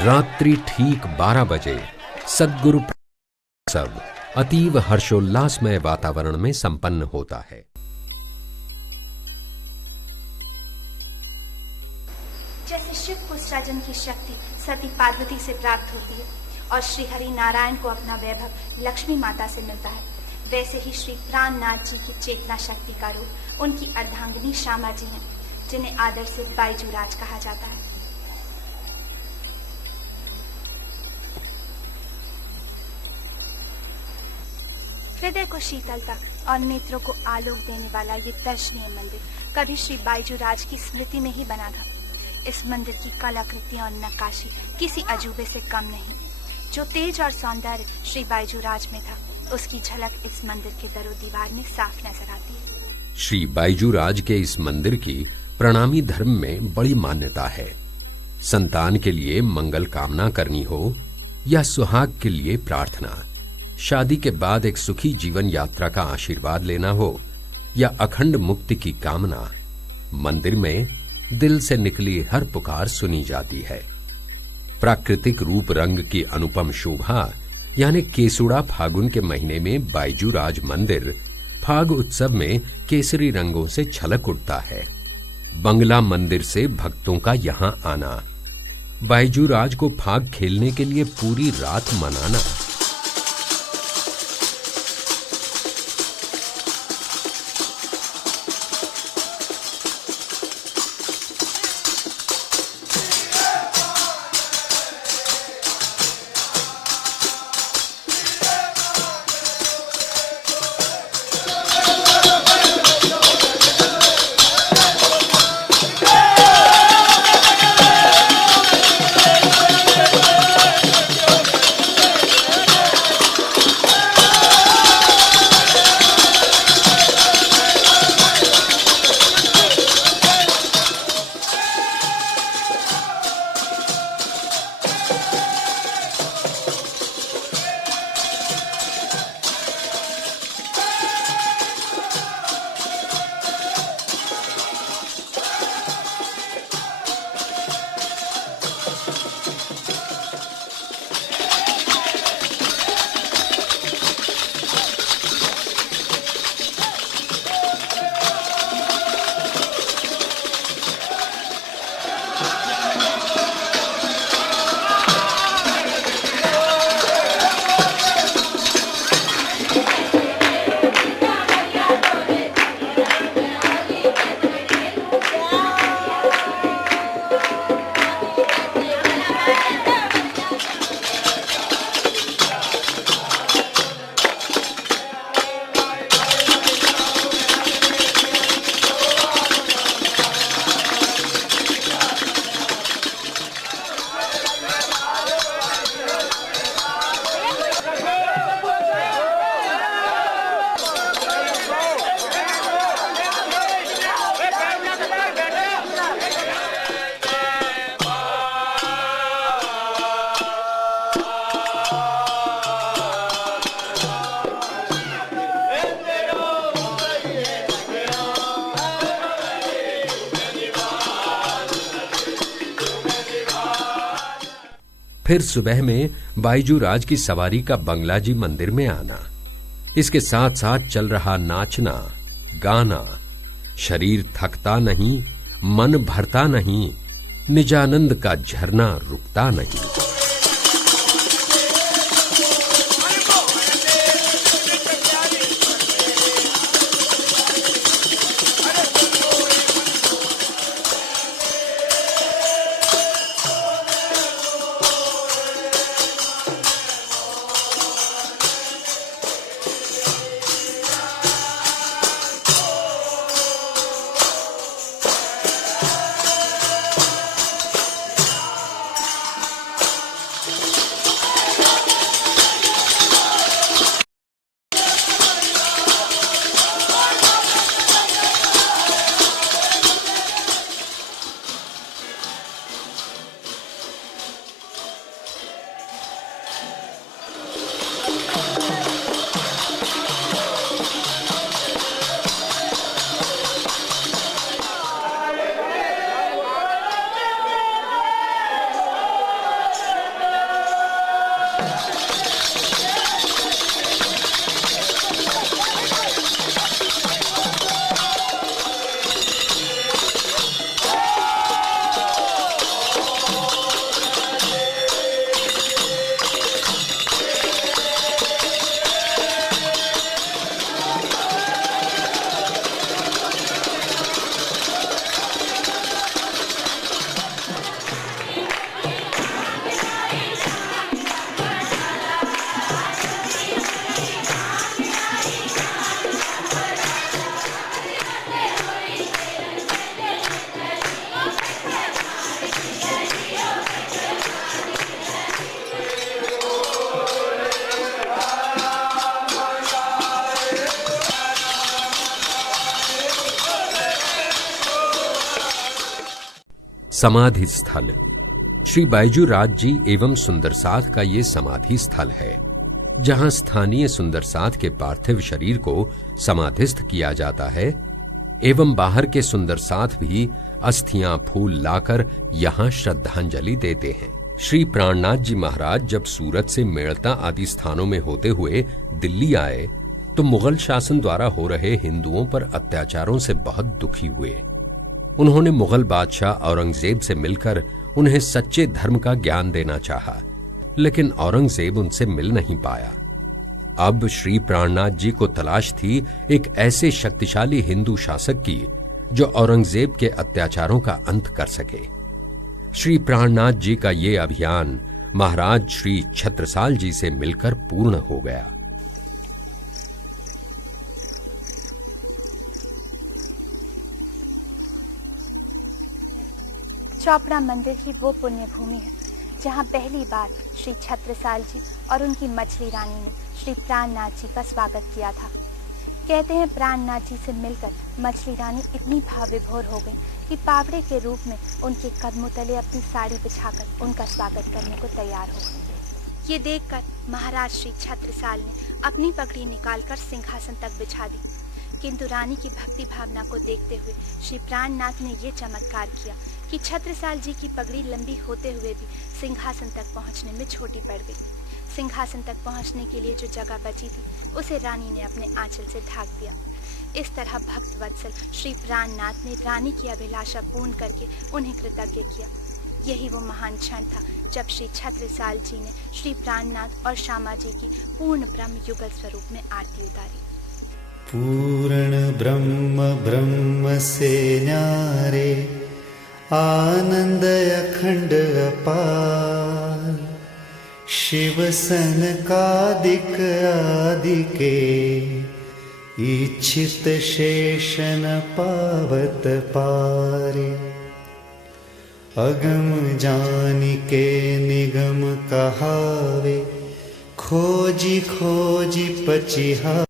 रात्रि ठीक 12 बजे सद्गुरु उत्सव अतीव हर्षोल्लासमय वातावरण में संपन्न होता है। जैसे शिव पुष्टाजन की शक्ति सती पार्वती से प्राप्त होती है और श्री हरि नारायण को अपना वैभव लक्ष्मी माता से मिलता है, वैसे ही श्री प्राणनाथ जी की चेतना शक्ति का रूप उनकी अर्धांगिनी श्यामा जी हैं, जिन्हें आदर से बाईजूराज कहा जाता है। हृदय को शीतलता और नेत्रों को आलोक देने वाला ये दर्शनीय मंदिर कभी श्री बाईजूराज की स्मृति में ही बना था। इस मंदिर की कलाकृति और नक्काशी किसी अजूबे से कम नहीं। जो तेज और सौंदर्य श्री बाईजूराज में था, उसकी झलक इस मंदिर के दरो दीवार में साफ नजर आती है। श्री बाईजूराज के इस मंदिर की प्रणामी धर्म में बड़ी मान्यता है। संतान के लिए मंगल कामना करनी हो या सुहाग के लिए प्रार्थना, शादी के बाद एक सुखी जीवन यात्रा का आशीर्वाद लेना हो या अखंड मुक्ति की कामना, मंदिर में दिल से निकली हर पुकार सुनी जाती है। प्राकृतिक रूप रंग की अनुपम शोभा यानी केसुड़ा फागुन के महीने में बाईजूराज मंदिर फाग उत्सव में केसरी रंगों से छलक उठता है। बंगला मंदिर से भक्तों का यहां आना, बाईजूराज को फाग खेलने के लिए पूरी रात मनाना, फिर सुबह में बाईजूराज की सवारी का बंगला जी मंदिर में आना, इसके साथ साथ चल रहा नाचना गाना, शरीर थकता नहीं, मन भरता नहीं, निजानंद का झरना रुकता नहीं। समाधि स्थल। श्री बायजूराज जी एवं सुंदरसाथ का ये समाधि स्थल है, जहां स्थानीय सुंदरसाथ के पार्थिव शरीर को समाधिस्थ किया जाता है एवं बाहर के सुंदरसाथ भी अस्थियां फूल लाकर यहां श्रद्धांजलि देते हैं। श्री प्राणनाथ जी महाराज जब सूरत से मेड़ता आदि स्थानों में होते हुए दिल्ली आए तो मुगल शासन द्वारा हो रहे हिंदुओं पर अत्याचारों से बहुत दुखी हुए। उन्होंने मुगल बादशाह औरंगजेब से मिलकर उन्हें सच्चे धर्म का ज्ञान देना चाहा, लेकिन औरंगजेब उनसे मिल नहीं पाया। अब श्री प्राणनाथ जी को तलाश थी एक ऐसे शक्तिशाली हिंदू शासक की जो औरंगजेब के अत्याचारों का अंत कर सके। श्री प्राणनाथ जी का ये अभियान महाराज श्री छत्रसाल जी से मिलकर पूर्ण हो गया। चौपड़ा मंदिर ही वो पुण्य भूमि है जहाँ पहली बार श्री छत्रसाल जी और उनकी मछली रानी ने श्री प्राणनाथ जी का स्वागत किया था। कहते हैं प्राणनाथ जी से मिलकर मछली रानी इतनी भाव विभोर हो गई कि पावड़े के रूप में उनके कदमों तले अपनी साड़ी बिछाकर उनका स्वागत करने को तैयार हो गई। ये देखकर महाराज श्री छत्रसाल ने अपनी पगड़ी निकालकर सिंहासन तक बिछा दी, किंतु रानी की भक्ति भावना को देखते हुए श्री प्राणनाथ ने ये चमत्कार किया कि छत्रसाल जी की पगड़ी लंबी होते हुए भी सिंहासन तक पहुंचने में छोटी पड़ गई। सिंहासन तक पहुंचने के लिए जो जगह बची थी उसे रानी ने अपने आंचल से ढाक दिया। इस तरह भक्त वत्सल श्री प्राणनाथ ने रानी की अभिलाषा पूर्ण करके उन्हें कृतज्ञ किया। यही वो महान क्षण था जब श्री छत्रसाल जी ने श्री प्राणनाथ और श्यामा जी की पूर्ण ब्रह्म युगल स्वरूप में आरती उतारी। पूर्ण ब्रह्म ब्रह्म से न्यारे आनंद अखंड अपार, शिव सनकादिक आदि के इच्छित शेषन पावत पारे। अगम जानिके निगम कहावे, खोजी खोजी पचिहा।